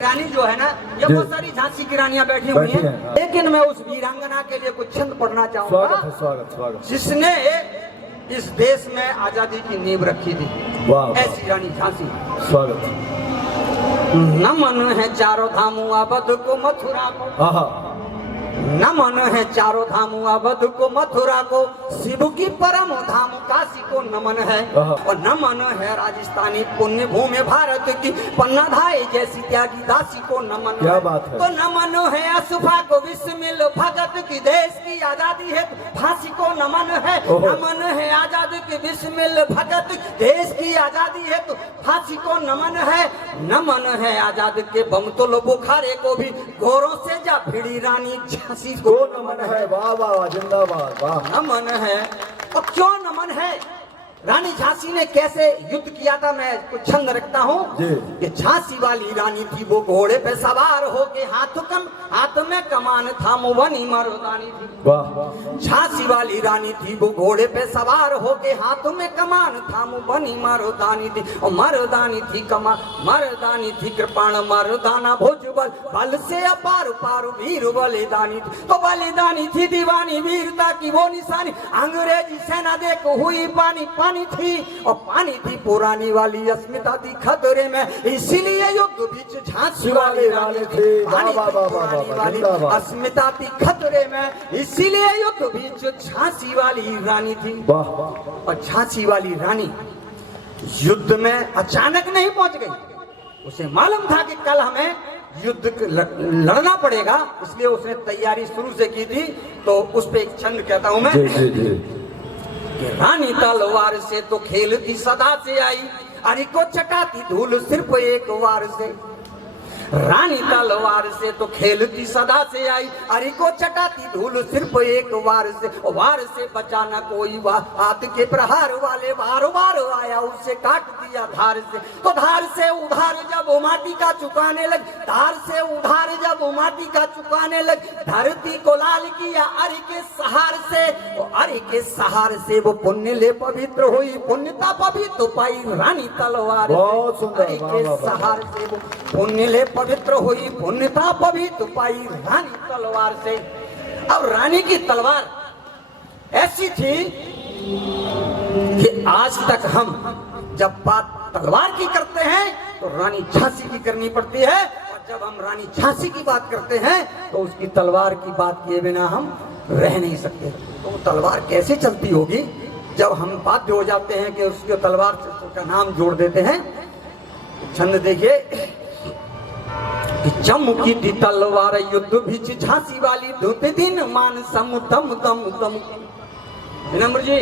रानी जो है ना, ये बहुत सारी झांसी की रानियां बैठी हुई हैं, लेकिन मैं उस वीरांगना के लिए कुछ छंद पढ़ना चाहूंगा। स्वागत स्वागत। जिसने इस देश में आजादी की नींव रखी थी, ऐसी रानी झांसी। स्वागत। नमन है चारों धामों अवध को मथुरा को, नमन है चारों धामों अवध को मथुरा को, शिव की परम धाम काशी को नमन है। और नमन है राजस्थानी पुण्य भूमि भारत की, पन्ना धाय जैसी त्यागी दासी को नमन क्या है। बात है। तो नमन है अशुभा को विस्मिल भगत की, देश की आजादी है फांसी को नमन है। नमन है आजाद की विस्मिल भगत, देश की आजादी है तो फांसी को नमन है। नमन है आजाद के बमतुल बुखारे को भी, घोरों से जा भिड़ी रानी झांसी को नमन है। वाह वाह जिंदाबाद वाह। नमन है। और क्यों नमन है? रानी झांसी ने कैसे युद्ध किया था, मैं कुछ छंद रखता हूँ कि झांसी वाली रानी थी वो घोड़े पे सवार होके, हाथ में कमान था मुवनी मर्दानी थी। वाह। झांसी वाली रानी थी वो घोड़े पे सवार होके, हाथों में कमान था मुवनी मर्दानी थी। और मर्दानी थी कमान, मर्दानी थी कृपाण मर्दाना भुजबल, बल से अपार पार वीर बलिदानी थी। तो बलिदानी थी दीवानी वीरता की वो निशानी, अंग्रेजी सेना देखो हुई पानी पानी थी। और पानी थी पुरानी वाली अस्मिता थी खतरे में, इसीलिए युद्ध बीच झांसी वाली रानी थी। पानी थी पुरानी वाली अस्मिता थी खतरे में, इसीलिए युद्ध बीच झांसी वाली रानी थी। और झांसी वाली रानी युद्ध में अचानक नहीं पहुंच गई, उसे मालूम था कि कल हमें युद्ध लड़ना पड़ेगा, इसलिए उसने तैयारी शुरू से की थी। तो उस पे एक छंद कहता हूं मैं कि रानी तलवार से तो खेलती सदा से आई, अरे को चटाती धूल सिर्फ एक वार से। रानी तलवार से तो खेलती सदा से आई, अरे को चटाती धूल सिर्फ एक वार से। वार से बचाना कोई हाथ के प्रहार वाले, बार बार आया उसे काट दिया धार से। तो धार से उधार जब वो माटी का चुकाने लग, धार से उधार जब वो माटी का चुकाने लग, धरती को लाल किया अरे के सहार से। अरे के सहार से वो पुण्य ले पवित्र हुई, पुण्यता पवित्र पाई रानी तलवार से। अरे के सहार से वो पुण्य ले पवित्र हुई, पुण्यता पवित्र पाई रानी तलवार से। अब रानी की तलवार ऐसी थी कि आज तक हम जब बात तलवार की करते हैं तो रानी झांसी की करनी पड़ती है, और जब हम रानी झांसी की बात करते हैं तो उसकी तलवार की बात किए बिना हम रह नहीं सकते। तो वो तलवार कैसे चलती होगी जब हम बाध्य हो जाते हैं कि उसके तलवार का नाम जोड़ देते हैं। छंद देखिए, चमकी थी तलवार युद्ध बीच झांसी वाली, धुत दिन मान सम दम दम दम। विनम्र जी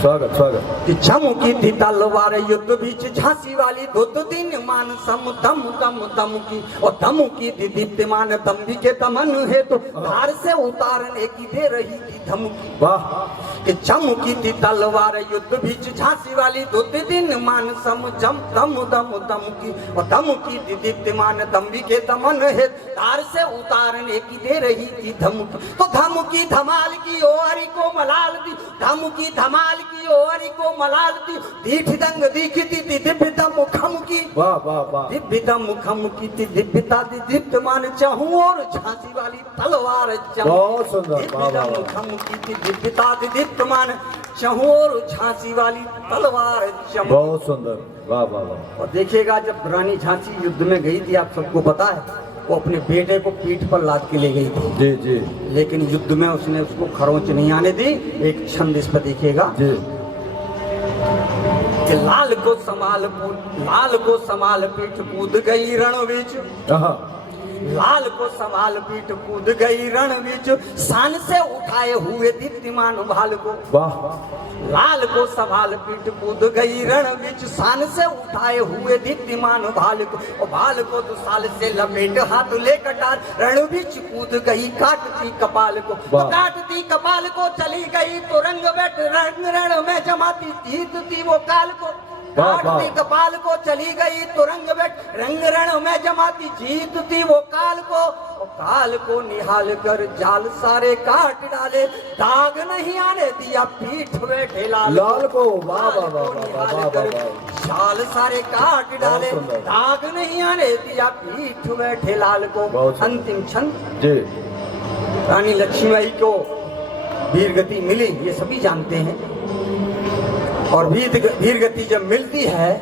स्वागत स्वागत। चमकी थी तलवार युद्ध बीच झांसी वाली, धुत दिन मान सम दम दम दम की। और दम की थी दीप्तिमान दम्भी के दमन है तो धार से उतारने की दे रही थी धमकी। वाह। कि चमकी थी तलवार युद्ध बीच झांसी वाली, धुत दिन मान सम जम दम दम दम की। और दम की थी दीप्तिमान दम्भी के दमन है, धार से उतारने की दे रही थी धमकी। तो धमकी धमाल की ओ हरि को मलाल दी, धमकी धमाल की ओ हरि को मलाल दी। दीठ दंग दीखती थी दिव्य दम खम की, वाह वाह वाह। दिव्य दम खम की थी दिव्यता दी दीप्तमान चाहूं और झांसी वाली तलवार बहुत सुंदर। दिव्य दम खम की थी दिव्यता दी दीप्तमान चाहूं और झांसी वाली तलवार बहुत सुंदर। वाह वाह वाह। और देखिएगा जब रानी झांसी युद्ध में गई थी, आप सबको पता है, वो अपने बेटे को पीठ पर लाद के ले गई थी। जी जी। लेकिन युद्ध में उसने उसको खरोंच नहीं आने दी। एक छंद इस पर देखिएगा जी। कि लाल को संभाल पीठ कूद गई रण बीच, लाल को संभाल पीठ कूद गई रण बीच, शान से उठाए हुए दीप्तिमान भाल को। वाह। लाल को संभाल पीठ कूद गई रण बीच, शान से उठाए हुए दीप्तिमान भाल को। और भाल को दुसाल से लपेट हाथ ले कटार, रण बीच कूद गई काटती कपाल को। तो काटती कपाल को चली गई तो रंग बैठ रंग रण में जमाती जीतती वो काल को। काटती कपाल को चली गई तो रंग बैठ रंग रण में जमाती जीतती वो काल को। काल को निहाल कर जाल सारे काट डाले, दाग नहीं आने दिया पीठ बैठे लाल लाल को वाह वाह काल वाह को वाह निहाल वाह कर वाह वाह जाल सारे काट डाले, सुंदर। दाग नहीं आने दिया पीठ बैठे लाल को। बहुत सुंदर। अंतिम छंद। जी रानी लक्ष्मीबाई को वीर गति मिली, ये सभी जानते हैं। और वीर गति जब मिलती है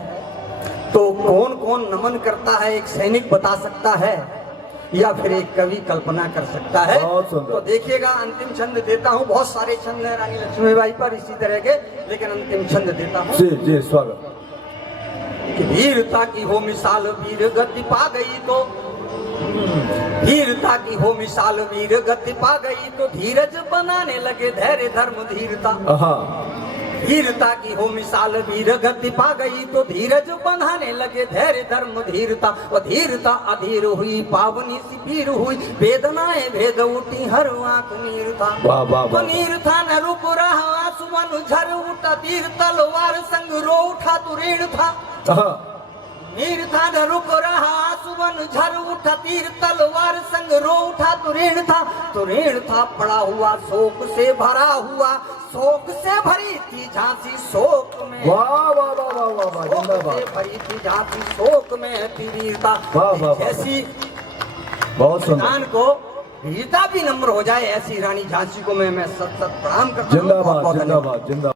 तो कौन कौन नमन करता है, एक सैनिक बता सकता है या फिर एक कवि कल्पना कर सकता है? बहुत सुंदर। तो देखिएगा, अंतिम छंद देता हूँ। बहुत सारे छंद हैं रानी लक्ष्मीबाई पर इसी तरह के, लेकिन अंतिम छंद देता हूँ। जी जी स्वागत। कि वीरता की हो मिसाल वीर गति पा गई तो, वीरता की हो मिसाल वीर गति पा गई तो धीरज बनाने लगे धैर्य धर्म धीरता। हाँ वीरता की हो मिसाल वीर गति पा गई तो धीरज बनाने लगे धैर्य धर्म धीरता। वो धीरता अधीर हुई पावनी सी पीर हुई, वेदनाएं भेद उठी हर आंख नीर था। वाह वाह तो वाह नीर था न रुक रहा आंसुअन झर उठा, तीर तलवार संग रो उठा तो ऋण था। हाँ नीर था न रुक रहा आंसुअन झर उठा, तीर तलवार संग रो उठा तो ऋण था। तो ऋण था पड़ा हुआ शोक से भरा हुआ, शोक से भरी थी झांसी शोक में। वाह वाह वाह वाह वाह वाह शोक जिंदाबाद। से भरी थी झांसी शोक में थी वीरता। वाह, वाह, वाह। जैसी बहुत सुंदर। इंसान को वीरता भी नम्र हो जाए, ऐसी रानी झांसी को मैं सत सत प्रणाम करता हूँ। जिंदाबाद बहुत-बहुत धन्यवाद। जिंदाबाद जिंदाबाद।